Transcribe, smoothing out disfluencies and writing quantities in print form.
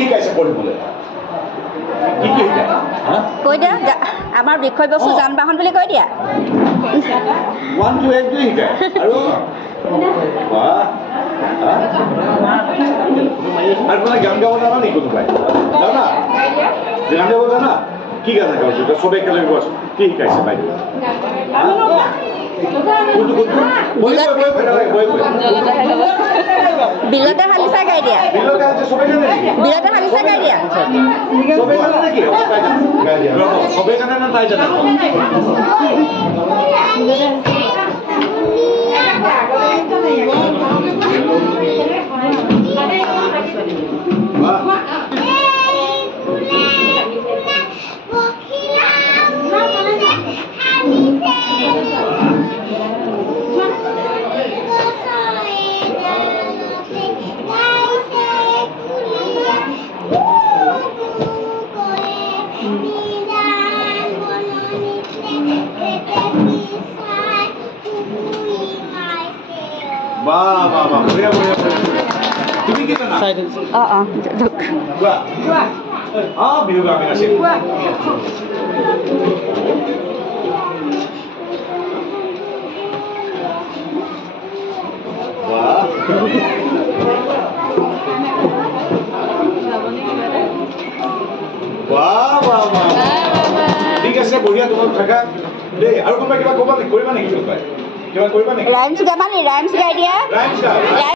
শিকাইছে পঢ়িবলৈ কি শিকায় কৈ দিয়া আমাৰ বিষয়বস্তু যান বাহন বুলি কৈ দিয়া 1 to 8 শিকায় আৰু আর কোন গান গাবো জানা নি কোথায় জানা গান গাবো জানা কি গান গাবো তো সবাই খেলে বস কি শিখাইছে ভাই বিলতে হালিসা গাই দিয়া বিলতে আছে সবাই জানে নাকি বিলতে হালিসা গাই দিয়া সবাই জানে নাকি গাই দিয়া সবাই জানে না তাই জানে वाह वाह वाह बढ़िया बढ़िया তুমি কি জানা গুয়া বিহু গাবি আছে वाह वाह वाह वाह ঠিক আছে বঢ়িয়া তোমাক থাকা দে আৰু কোনোবা কিবা কৰিবা নেকি কৰিবা নেকি কিবা কৰিবা নেকি ৰাইমস গাবা নি ৰাইমস গাই দিয়া ৰাইমস গা